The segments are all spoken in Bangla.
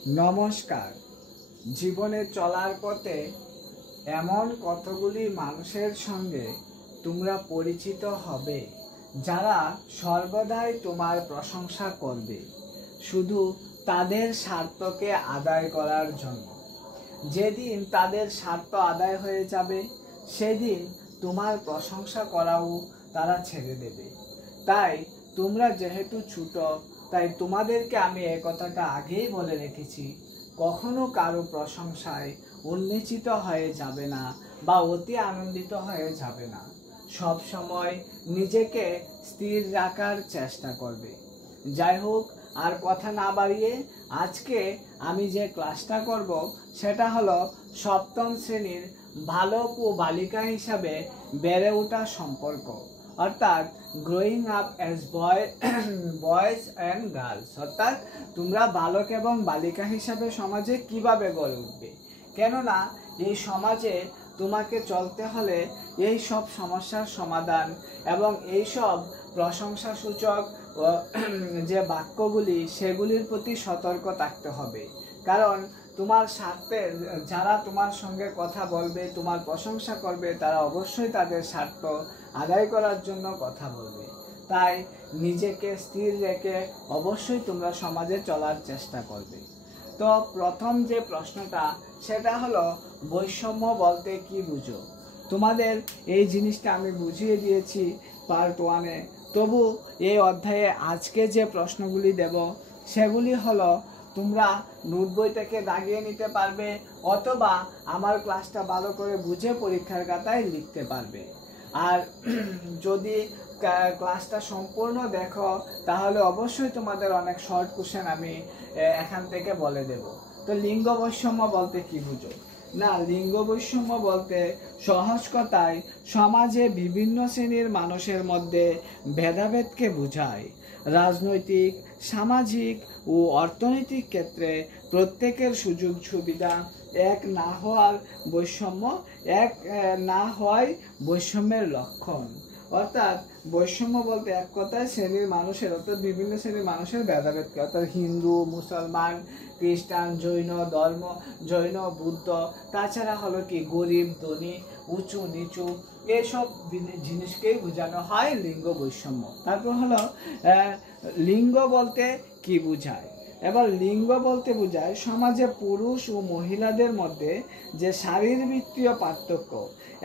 নমস্কার। জীবনে চলার পথে এমন কতগুলি মানুষের সঙ্গে তোমরা পরিচিত হবে যারা সর্বদাই তোমার প্রশংসা করবে শুধু তাদের স্বার্থকে আদায় করার জন্য। যেদিন তাদের স্বার্থ আদায় হয়ে যাবে সেদিন তোমার প্রশংসা করাও তারা ছেড়ে দেবে। তাই তোমরা যেহেতু ছোট, তাই তোমাদেরকে আমি এই কথাটা আগেই বলে রেখেছি, কখনো কারো প্রশংসায় উন্মোচিত হয়ে যাবে না বা অতি আনন্দিত হয়ে যাবে না। সব সময় নিজেকে স্থির রাখার চেষ্টা করবে। যাই হোক, আর কথা না বাড়িয়ে আজকে আমি যে ক্লাসটা করব সেটা হলো সপ্তম শ্রেণীর বালক ও বালিকা হিসাবে বেড়ে ওঠা সম্পর্ক, অর্থাৎ growing up as boys and girls. অর্থাৎ তোমরা বালক এবং বালিকা হিসাবে সমাজে কিভাবে গড়ে উঠবে। কেননা এই সমাজে তোমাকে চলতে হলে এই সব সমস্যার সমাধান এবং এই সব প্রশংসাসূচক যে বাক্যগুলি সেগুলির প্রতি সতর্ক থাকতে হবে। কারণ তোমার স্বার্থে যারা তোমার সঙ্গে কথা বলবে, তোমার প্রশংসা করবে, তারা অবশ্যই তাদের স্বার্থ আদায় করার জন্য কথা বলবে। তাই নিজেকে স্থির রেখে অবশ্যই তোমরা সমাজে চলার চেষ্টা করবে। তো প্রথম যে প্রশ্নটা সেটা হলো বৈষম্য বলতে কি বুঝো। তোমাদের এই জিনিসটা আমি বুঝিয়ে দিয়েছি পার্ট 1-এ। তবু এই অধ্যায়ে আজকে যে প্রশ্নগুলি দেব সেগুলি হলো তোমরা নোট বই থেকে দাগিয়ে নিতে পারবে অথবা আমার ক্লাসটা ভালো করে বুঝে পরীক্ষার খাতায় লিখতে পারবে। আর যদি ক্লাসটা সম্পূর্ণ দেখো তাহলে অবশ্যই তোমাদের অনেক শর্ট কোশ্চেন আমি এখান থেকে বলে দেব। তো লিঙ্গ বৈষম্য বলতে কি বুঝো? না, লিঙ্গ বৈষম্য বলতে সহজ কথায় সমাজে বিভিন্ন শ্রেণীর মানুষের মধ্যে ভেদাভেদকে বোঝায়। রাজনৈতিক, সামাজিক ও অর্থনৈতিক ক্ষেত্রে প্রত্যেকের সুযোগ সুবিধা এক না হওয়ার বৈষম্য এক না হওয়ায় বৈষম্যের লক্ষণ। অর্থাৎ বৈষম্য বলতে এক কথায় শ্রেণীর মানুষের, অর্থাৎ বিভিন্ন শ্রেণীর মানুষের ভেদাভেদকে, অর্থাৎ হিন্দু, মুসলমান, খ্রিস্টান, জৈন, বুদ্ধ, তাছাড়া হলো কি গরিব, ধনী, উঁচু নিচু, এসব জিনিসকেই বোঝানো হয় লিঙ্গ বৈষম্য। তারপর হলো লিঙ্গ বলতে কি বোঝায়। এবার লিঙ্গ বলতে বোঝায় সমাজে পুরুষ ও মহিলাদের মধ্যে যে শারীরবৃত্তীয় পার্থক্য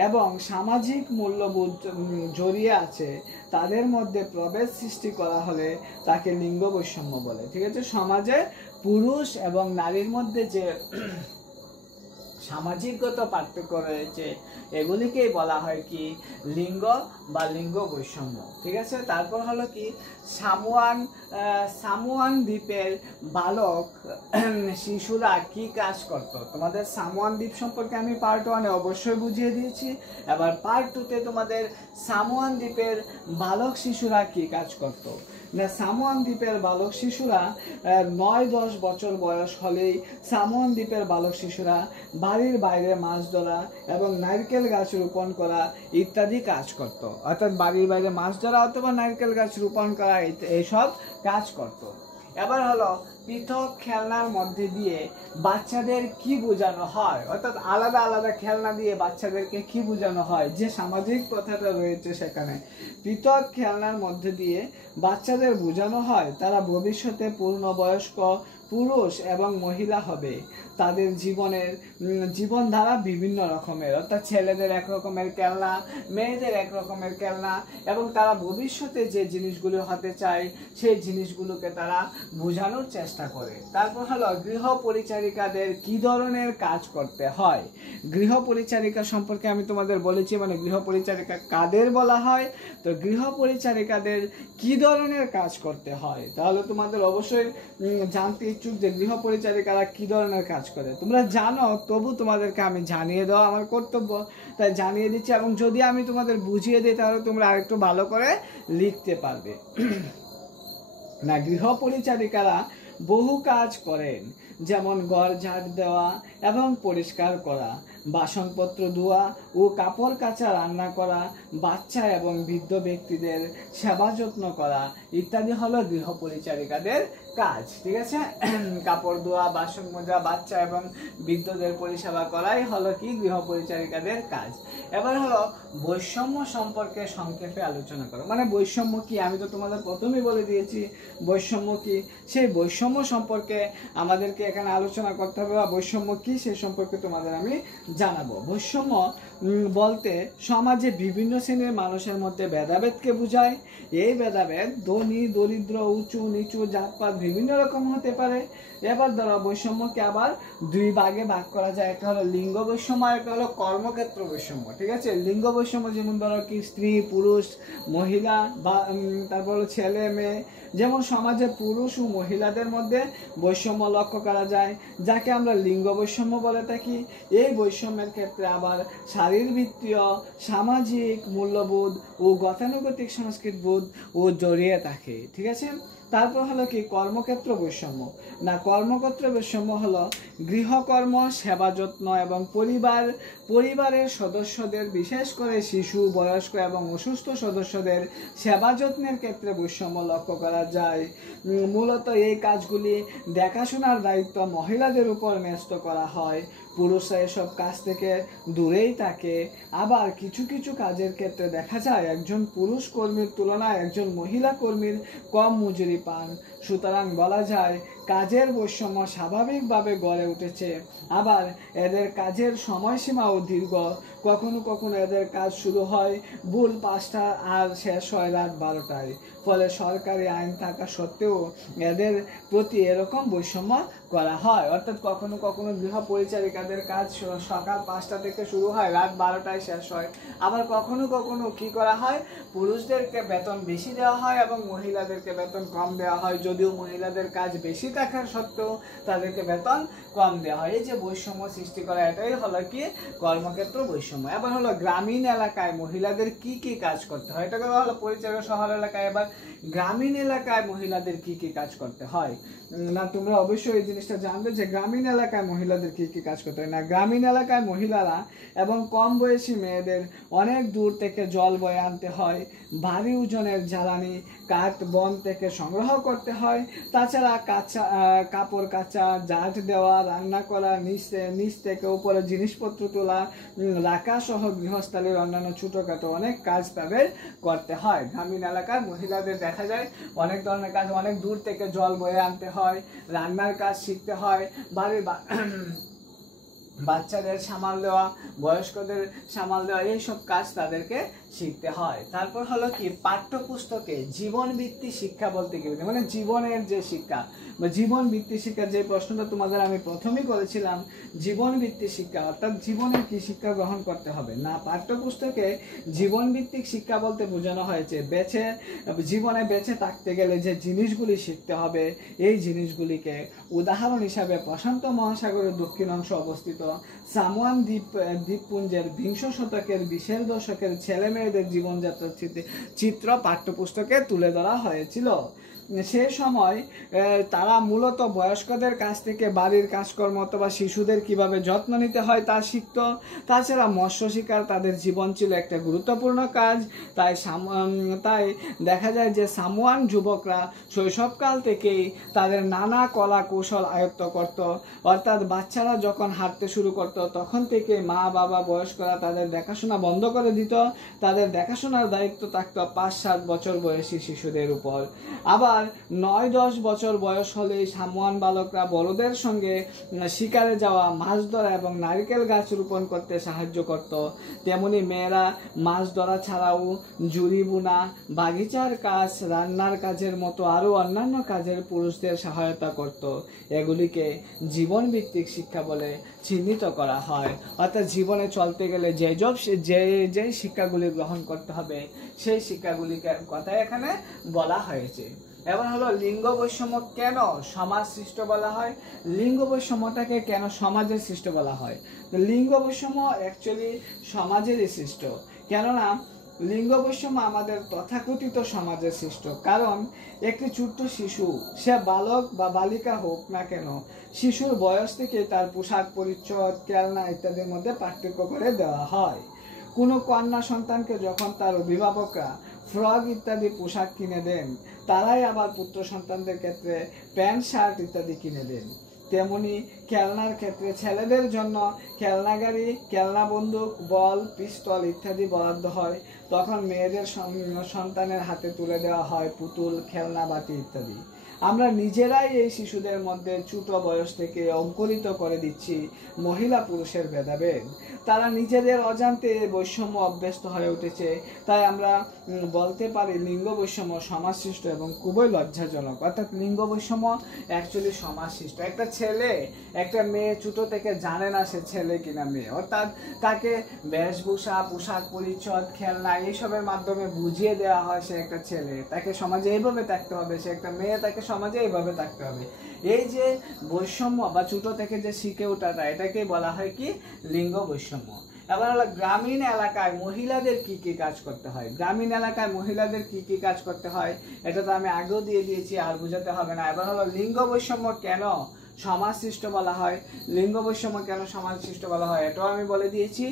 এবং সামাজিক মূল্যবোধ জড়িয়ে আছে তাদের মধ্যে প্রভেদ সৃষ্টি করা হলে তাকে লিঙ্গ বৈষম্য বলে। ঠিক আছে, সমাজে পুরুষ এবং নারীর মধ্যে যে সামাজিকগত পার্থক্য রয়েছে এগুলিকেই বলা হয় কি লিঙ্গ বা লিঙ্গ বৈষম্য। ঠিক আছে, তারপর হলো কি সামুয়ান দ্বীপের বালক শিশুরা কি কাজ করত। তোমাদের সামুয়ান দ্বীপ সম্পর্কে আমি পার্ট 1-এ অবশ্যই বুঝিয়ে দিয়েছি। এবার পার্ট 2-তে তোমাদের সামুয়ান দ্বীপের বালক শিশুরা কি কাজ করত। না, সামুয়ান দ্বীপের বালক শিশুরা 9-10 বছর বয়স হলেই সামুয়ান দ্বীপের বালক শিশুরা বাড়ির বাইরে মাছ ধরা এবং নারকেল গাছ রোপণ করা ইত্যাদি কাজ করত। অর্থাৎ বাড়ির বাইরে মাছ ধরা অথবা নারকেল গাছ রোপণ করা এইসব কাজ করত। এবার হলো পৃথক খেলনার মধ্যে দিয়ে বাচ্চাদের কি বোঝানো হয়, অর্থাৎ আলাদা আলাদা খেলনা দিয়ে বাচ্চাদেরকে কি বোঝানো হয়, যে সামাজিক প্রথাটা রয়েছে সেখানে পৃথক খেলনার মধ্যে দিয়ে বাচ্চাদের বোঝানো হয় তারা ভবিষ্যতে পূর্ণবয়স্ক পুরুষ এবং মহিলা হবে। তাদের জীবনধারা বিভিন্ন রকমের, অর্থাৎ ছেলেদের এক রকমের খেলনা, মেয়েদের এক রকমের খেলনা, এবং তারা ভবিষ্যতে যে জিনিসগুলো হতে চায় সেই জিনিসগুলোকে তারা বোঝানোর চেষ্টা করে। তারপর হলো গৃহ পরিচারিকাদের কি ধরনের কাজ করতে হয়। গৃহ পরিচারিকা সম্পর্কে আমি তোমাদের বলেছি, মানে গৃহ পরিচারিকা কাদের বলা হয়। তো গৃহ পরিচারিকাদের কি ধরনের কাজ করতে হয় তাহলে তোমাদের অবশ্যই জানতে ইচ্ছুক যে গৃহ পরিচারিকারা কি ধরনের কাজ করে। তোমরা জানো, তবু তোমাদেরকে আমি জানিয়ে দেওয়া আমার কর্তব্য, তাই জানিয়ে দিচ্ছি। এবং যদি আমি তোমাদের বুঝিয়ে দিই তাহলে তোমরা আরেকটু ভালো করে লিখতে পারবে। না, গৃহ পরিচারিকারা বহু কাজ করেন, যেমন ঘর ঝাড় দেওয়া এবং পরিষ্কার করা, বাসনপত্র ধোয়া ও কাপড় কাচা, রান্না করা, বাচ্চা এবং বৃদ্ধ ব্যক্তিদের সেবা যত্ন করা ইত্যাদি হলো গৃহ পরিচারিকাদের কাজ, ঠিক আছে। কাপড় ধোয়া, বাসন মাজা, বাচ্চা এবং বৃদ্ধদের পরিষেবা করাই হলো কি গৃহ পরিচারিকাদের কাজ। এবার হলো বৈষম্য সম্পর্কে সংক্ষেপে আলোচনা করো। মানে বৈষম্য কি, আমি তো তোমাদের প্রথমেই বলে দিয়েছি বৈষম্য কি। সেই বৈষম্য সম্পর্কে আমাদেরকে এখানে আলোচনা করতে হবে, বা বৈষম্য কি সেই সম্পর্কে তোমাদের আমি জানাবো। বৈষম্য বলতে সমাজে বিভিন্ন শ্রেণীর মানুষের মধ্যে ভেদাভেদকে বোঝায়। এই ভেদাভেদ ধনী দরিদ্র, উঁচু নিচু, জাতপাত বিভিন্ন রকম হতে পারে। এবার ধরো বৈষম্যকে আবার দুই ভাগে ভাগ করা যায়, একটা হলো লিঙ্গ বৈষম্য, আর একটা হলো কর্মক্ষেত্র বৈষম্য, ঠিক আছে। লিঙ্গ বৈষম্য যেমন ধরো কি স্ত্রী পুরুষ, মহিলা বা তারপর হলো ছেলে মেয়ে, যেমন সমাজে পুরুষ ও মহিলাদের মধ্যে বৈষম্য লক্ষ্য করা যায়, যাকে আমরা লিঙ্গ বৈষম্য বলে থাকি। এই বৈষম্যের ক্ষেত্রে আবার শারীরবৃত্তীয়, সামাজিক মূল্যবোধ ও গতানুগতিক সংস্কৃতিবোধ ও জড়িয়ে থাকে, ঠিক আছে। তারপর হলো কি কর্মক্ষেত্র বৈষম্য। না, কর্মক্ষেত্র বৈষম্য হলো গৃহকর্ম, সেবা যত্ন এবং পরিবারের সদস্যদের, বিশেষ করে শিশু, বয়স্ক এবং অসুস্থ সদস্যদের সেবা যত্নের ক্ষেত্রে বৈষম্য লক্ষ্য করা যায়। মূলত এই কাজগুলি দেখাশোনার দায়িত্ব মহিলাদের উপর ন্যস্ত করা হয়। পুরুষরা এসব কাজ থেকে দূরেই থাকে। আবার কিছু কিছু কাজের ক্ষেত্রে দেখা যায় একজন পুরুষ কর্মীর তুলনায় একজন মহিলা কর্মীর কম মজুরি পান। সুতরাং বলা যায় কাজের বৈষম্য স্বাভাবিকভাবে গড়ে উঠেছে। আবার এদের কাজের সময়সীমাও দীর্ঘ। কখনো কখনো এদের কাজ শুরু হয় ভোর 5টা আর শেষ হয় রাত 12টায়। ফলে সরকারি আইন থাকা সত্ত্বেও এদের প্রতি এরকম বৈষম্য করা হয়। অর্থাৎ কখনো কখনো গৃহ পরিচারিকাদের কাজ সকাল 5টা থেকে শুরু হয়, রাত 12টায় শেষ হয়। আবার কখনো কখনো কি করা হয়, পুরুষদেরকে বেতন বেশি দেওয়া হয় এবং মহিলাদেরকে বেতন কম দেওয়া হয়, যদিও মহিলাদের কাজ বেশি থাকার সত্ত্বেও তাদেরকে বেতন কম দেওয়া হয়। এই যে বৈষম্য সৃষ্টি করা, এটাই হলো কি কর্মক্ষেত্র বৈষম্য। এবার হলো গ্রামীণ এলাকায় মহিলাদের কি কি কাজ করতে হয়, এটা হলো পরিচালক শহর এলাকায়। এবার গ্রামীণ এলাকায় মহিলাদের কি কি কাজ করতে হয়, না তোমরা অবশ্যই এই জিনিসটা জানবে যে গ্রামীণ এলাকায় মহিলাদের কি কি কাজ করতে হয়। না, গ্রামীণ এলাকায় মহিলারা এবং কম বয়সী মেয়েদের অনেক দূর থেকে জল বয়ে আনতে হয়, ভারী ওজনের জ্বালানি কাঠ বন থেকে সংগ্রহ করতে হয়। তাছাড়া কাপড় কাচা, জাট দেওয়া, রান্না করা, নিচ থেকে উপরে জিনিসপত্র তোলা, রাখা সহ গৃহস্থালীর অন্যান্য ছোটখাটো অনেক কাজ তাদের করতে হয়। গ্রামীণ এলাকার মহিলাদের দেখা যায় অনেক ধরনের কাজ, অনেক দূর থেকে জল বয়ে আনতে হয়, রান্নার কাজ শিখতে হয়, বাড়ির বাচ্চাদের সামাল দেওয়া, বয়স্কদের সামাল দেওয়া, এইসব কাজ তাদেরকে শিখতে হয়। তারপর হলো কি পাঠ্যপুস্তকে জীবনভিত্তিক শিক্ষা বলতে কি, মানে জীবনের যে শিক্ষা বা জীবন ভিত্তিক শিক্ষা, যে প্রশ্নটা তোমাদের আমি প্রথমেই করেছিলাম, জীবন ভিত্তিক শিক্ষা অর্থাৎ জীবনে কি শিক্ষা গ্রহণ করতে হবে। না, পাঠ্যপুস্তকে জীবন ভিত্তিক শিক্ষা বলতে বোঝানো হয়েছে জীবনে বেঁচে থাকতে গেলে যে জিনিসগুলি শিখতে হবে, এই জিনিসগুলিকে উদাহরণ হিসাবে প্রশান্ত মহাসাগরের দক্ষিণ অংশ অবস্থিত সামোয়ান দ্বীপপুঞ্জের 20 শতকের 20-এর দশকের ছেলে মেয়েদের জীবনযাত্রার চিত্র পাঠ্যপুস্তকে তুলে ধরা হয়েছিল। সে সময় তারা মূলত বয়স্কদের কাছ থেকে বাড়ির কাজকর্ম অথবা শিশুদের কিভাবে যত্ন নিতে হয় তা শিখত। তাছাড়া মৎস্য শিকার তাদের জীবন ছিল একটা গুরুত্বপূর্ণ কাজ। তাই দেখা যায় যে সামোয়ান যুবকরা শৈশবকাল থেকেই তাদের নানা কলা কৌশল আয়ত্ত করত। অর্থাৎ বাচ্চারা যখন হাঁটতে শুরু করত তখন থেকে মা বাবা বয়স্করা তাদের দেখাশোনা বন্ধ করে দিত। তাদের দেখাশোনার দায়িত্ব থাকতো 5-7 বছর বয়সী শিশুদের উপর। আবার 9-10 বছর বয়স হলেই সামোয়ান বালকরা বড়দের সঙ্গে শিকারে যাওয়া, মাছ ধরা এবং নারকেল গাছ রোপণ করতে সাহায্য করত। তেমনি মেয়েরা মাছ ধরা ছাড়াও জুড়ি বোনা, বাগিচার কাজ, রান্নার কাজের মতো আরো অন্যান্য কাজের পুরুষদের সহায়তা করত। এগুলিকে জীবন ভিত্তিক শিক্ষা বলে চিহ্নিত করা হয়। অর্থাৎ জীবনে চলতে গেলে যে শিক্ষাগুলি গ্রহণ করতে হবে সেই শিক্ষাগুলিকে কথা এখানে বলা হয়েছে। এবার হলো লিঙ্গ বৈষম্য কেন সমাজ সৃষ্ট বলা হয়, লিঙ্গ বৈষম্যটাকে কেন সমাজের সৃষ্ট বলা হয়। তো লিঙ্গ বৈষম্য অ্যাকচুয়ালি সমাজেরই সৃষ্ট, কেননা লিঙ্গ বৈষম্য আমাদের তথাকথিত সমাজের সৃষ্ট। কারণ একটি ছোট্ট শিশু, সে বালক বা বালিকা হোক না কেন, শিশুর বয়স থেকে তার পোশাক পরিচ্ছদ, খেলনা ইত্যাদির মধ্যে পার্থক্য করে দেওয়া হয়। কোনো কন্যা সন্তানকে যখন তার অভিভাবকরা ফ্রক ইত্যাদি পোশাক কিনে দেন, তারাই আবার পুত্র সন্তানদের ক্ষেত্রে প্যান্ট শার্ট ইত্যাদি কিনে দেন। তেমনি খেলনার ক্ষেত্রে ছেলেদের জন্য খেলনা গাড়ি, খেলনা বন্দুক, বল, পিস্তল ইত্যাদি বরাদ্দ হয়। তখন মেয়েদের সন্তানের হাতে তুলে দেওয়া হয় পুতুল, খেলনা বাটি ইত্যাদি। আমরা নিজেরাই এই শিশুদের মধ্যে ছোট বয়স থেকে অঙ্কুরিত করে দিচ্ছি মহিলা পুরুষের ভেদাভেদ। তারা নিজেদের অজান্তে বৈষম্য অভ্যস্ত হয়ে উঠেছে। তাই আমরা বলতে পারি লিঙ্গ বৈষম্য সমাজ সৃষ্ট এবং খুবই লজ্জাজনক। অর্থাৎ লিঙ্গ বৈষম্য অ্যাকচুয়ালি সমাজ সৃষ্ট। একটা ছেলে একটা মেয়ে ছোট থেকে জানে না সে ছেলে কিনা মেয়ে, অর্থাৎ তাকে বেশভূষা, পোশাক পরিচ্ছদ, খেলনা এইসবের মাধ্যমে বুঝিয়ে দেওয়া হয় সে একটা ছেলে, তাকে সমাজে এইভাবে থাকতে হবে, সে একটা মেয়ে, তাকে সমাজে এইভাবে থাকতে হবে। এই যে বৈষম্য বা ছোট থেকে যে শিখে ওঠাটা, এটাকে বলা হয় কি লিঙ্গ বৈষম্য। এবার হলো গ্রামীণ এলাকায় মহিলাদের কি কি কাজ করতে হয়। গ্রামীণ এলাকায় মহিলাদের কি কি কাজ করতে হয় এটা তো আমি আগেও দিয়ে দিয়েছি, আর বোঝাতে হবে না। এবার হলো লিঙ্গ বৈষম্য কেন সমাজ সৃষ্ট বলা হয়, লিঙ্গ বৈষম্য কেন সমাজ সৃষ্ট বলা হয় এটাও আমি বলে দিয়েছি।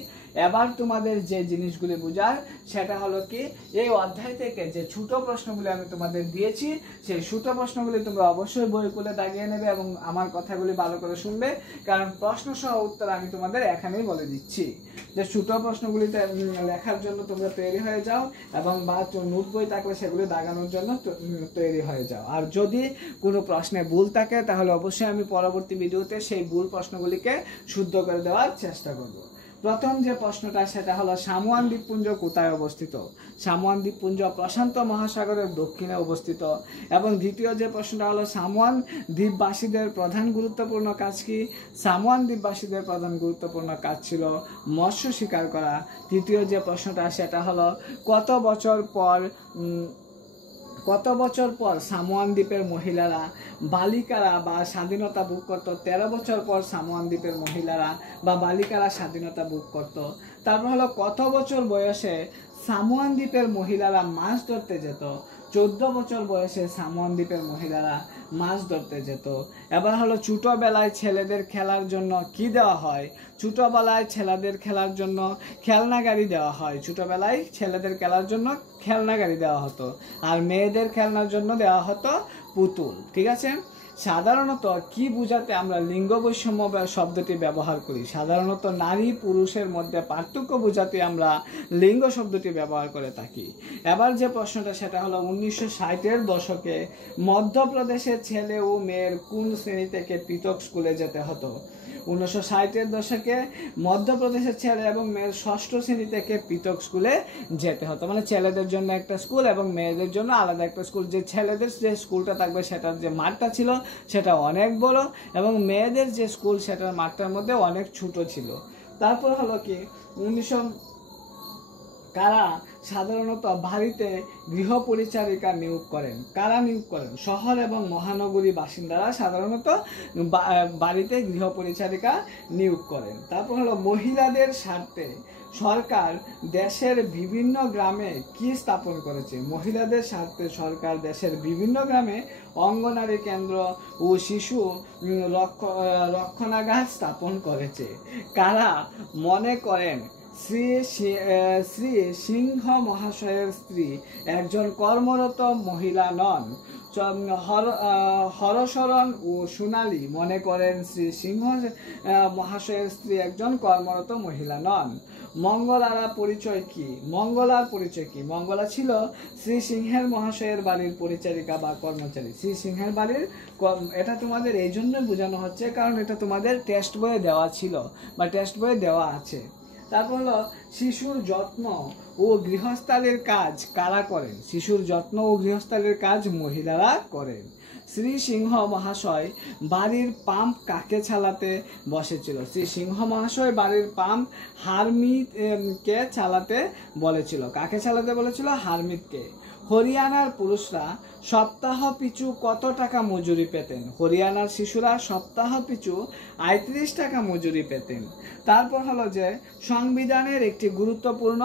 এবার তোমাদের যে জিনিসগুলি বোঝার সেটা হলো কি, এই অধ্যায় থেকে যে ছোট প্রশ্নগুলি আমি তোমাদের দিয়েছি সেই ছোট প্রশ্নগুলি তোমরা অবশ্যই বই খুলে দাগিয়ে নেবে এবং আমার কথাগুলি ভালো করে শুনবে, কারণ প্রশ্ন সহ উত্তর আমি তোমাদের এখানেই বলে দিচ্ছি। যে ছোট প্রশ্নগুলিতে লেখার জন্য তোমরা তৈরি হয়ে যাও এবং বা নোট বই থাকলে সেগুলি দাগানোর জন্য তৈরি হয়ে যাও। আর যদি কোনো প্রশ্নে ভুল থাকে তাহলে অবশ্যই আমি পরবর্তী ভিডিওতে সেই ভুল প্রশ্নগুলিকে শুদ্ধ করে দেওয়ার চেষ্টা করব। প্রথম যে প্রশ্নটা সেটা হলো সামোয়ান দ্বীপপুঞ্জ কোথায় অবস্থিত। সামোয়ান দ্বীপপুঞ্জ প্রশান্ত মহাসাগরের দক্ষিণে অবস্থিত। এবং দ্বিতীয় যে প্রশ্নটা হলো সামোয়ান দ্বীপবাসীদের প্রধান গুরুত্বপূর্ণ কাজ কি। সামোয়ান দ্বীপবাসীদের প্রধান গুরুত্বপূর্ণ কাজ ছিল মৎস্য শিকার করা। তৃতীয় যে প্রশ্নটা সেটা হলো কত বছর পর সামোয়ান দ্বীপের মহিলারা বালিকারা বা স্বাধীনতা ভোগ করত। 13 বছর পর সামোয়ান দ্বীপের মহিলারা বা বালিকারা স্বাধীনতা ভোগ করত। তারপর হলো কত বছর বয়সে সামোয়ান দ্বীপের মহিলারা মাছ ধরতে যেত। 14 বছর বয়সে সামোয়ান দ্বীপের মহিলারা মাছ ধরতে যেত। এবার হলো ছোটবেলায় ছেলেদের খেলার জন্য কি দেওয়া হয়। ছোটবেলায় ছেলেদের খেলার জন্য খেলনা গাড়ি দেওয়া হয়। ছোটবেলায় ছেলেদের খেলার জন্য খেলনা গাড়ি দেওয়া হতো, আর মেয়েদের খেলনার জন্য দেওয়া হতো পুতুল। ঠিক আছে। সাধারণত কি বোঝাতে আমরা লিঙ্গ বৈষম্য শব্দটি ব্যবহার করি। সাধারণত নারী পুরুষের মধ্যে পার্থক্য বোঝাতে আমরা লিঙ্গ শব্দটি ব্যবহার করে থাকি। এবার যে প্রশ্নটা সেটা হলো 1960-এর দশকে মধ্যপ্রদেশের ছেলে ও মেয়ের কোন শ্রেণী থেকে পৃথক স্কুলে যেতে হতো। 1960-এর দশকে মধ্যপ্রদেশের ছেলে এবং মেয়ের 6ষ্ঠ শ্রেণী থেকে পৃথক স্কুলে যেতে হতো। মানে ছেলেদের জন্য একটা স্কুল এবং মেয়েদের জন্য আলাদা একটা স্কুল। যে ছেলেদের যে স্কুলটা থাকবে সেটার যে মাঠটা ছিল সেটা অনেক বড় এবং মেয়েদের যে স্কুল সেটার মাঠটার মধ্যে অনেক ছোট ছিল। তারপর হলো কি কারা সাধারণত বাড়িতে গৃহ পরিচারিকা নিয়োগ করেন। কারা নিয়োগ করেন? শহর এবং মহানগরী বাসিন্দারা সাধারণত বাড়িতে গৃহ পরিচারিকা নিয়োগ করেন। তারপর হলো মহিলাদের স্বার্থে সরকার দেশের বিভিন্ন গ্রামে কি স্থাপন করেছে। মহিলাদের স্বার্থে সরকার দেশের বিভিন্ন গ্রামে অঙ্গনারী কেন্দ্র ও শিশু রক্ষণাগার স্থাপন করেছে। কারা মনে করেন শ্রী সিংহ মহাশয়ের স্ত্রী একজন কর্মরত মহিলা নন। হরশরণ ও সোনালী মনে করেন শ্রী সিংহ মহাশয়ের স্ত্রী একজন কর্মরত মহিলা নন। মঙ্গলার পরিচয় কি? মঙ্গলা ছিল শ্রী সিংহের মহাশয়ের বাড়ির পরিচারিকা বা কর্মচারী। শ্রী সিংহের বাড়ির, এটা তোমাদের এই জন্য বোঝানো হচ্ছে কারণ এটা তোমাদের টেক্সট বইয়ে দেওয়া ছিল বা টেক্সট বইয়ে দেওয়া আছে। তারপর হলো শিশুর যত্ন ও গৃহস্থালির কাজ কারা করেন। শিশুর যত্ন ও গৃহস্থালির কাজ মহিলারা করেন। শ্রী সিংহ মহাশয় বাড়ির পাম্প কাকে চালাতে বসেছিল? শ্রী সিংহ মহাশয় বাড়ির পাম্প হারমিতকে চালাতে বলেছিল। কাকে চালাতে বলেছিল? হারমিতকে। হরিয়ানার পুরুষরা সপ্তাহ পিছু কত টাকা মজুরি পেতেন? হরিয়ানার শিশুরা সপ্তাহ পিছু ৩৫ টাকা মজুরি পেতেন। তারপর হলো যে সংবিধানের একটি গুরুত্বপূর্ণ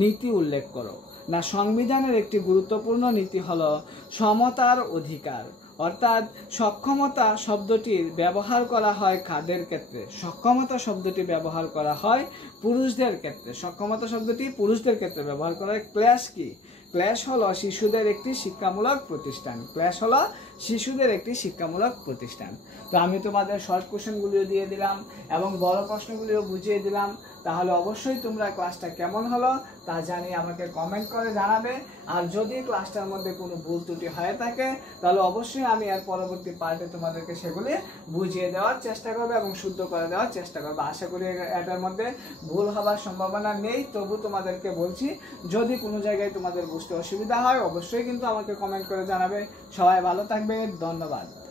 নীতি উল্লেখ করো। না, সংবিধানের একটি গুরুত্বপূর্ণ নীতি হলো সমতার অধিকার। অর্থাৎ সক্ষমতা শব্দটির ব্যবহার করা হয় কাদের ক্ষেত্রে? সক্ষমতা শব্দটি ব্যবহার করা হয় পুরুষদের ক্ষেত্রে। সক্ষমতা শব্দটি পুরুষদের ক্ষেত্রে ব্যবহার করা হয়। ক্লাস কি? ক্লাস হলো শিশুদের একটি শিক্ষামূলক প্রতিষ্ঠান। ক্লাস হলো শিশুদের একটি শিক্ষামূলক প্রতিষ্ঠান। তো আমি তোমাদের শর্ট কোশ্চেনগুলিও দিয়ে দিলাম এবং বড় প্রশ্নগুলিও বুঝিয়ে দিলাম। তাহলে অবশ্যই তোমরা ক্লাসটা কেমন হলো তা জানিয়ে আমাকে কমেন্ট করে জানাবে। আর যদি ক্লাসটার মধ্যে কোনো ভুল ত্রুটি হয়ে থাকে তাহলে অবশ্যই আমি এর পরবর্তী পার্টে তোমাদেরকে সেগুলি বুঝিয়ে দেওয়ার চেষ্টা করবো এবং শুদ্ধ করে দেওয়ার চেষ্টা করবো। আশা করি এটার মধ্যে ভুল হবার সম্ভাবনা নেই। তবু তোমাদেরকে বলছি, যদি কোনো জায়গায় তোমাদের বুঝতে অসুবিধা হয় অবশ্যই কিন্তু আমাকে কমেন্ট করে জানাবে। সবাই ভালো থাকবে, ধন্যবাদ।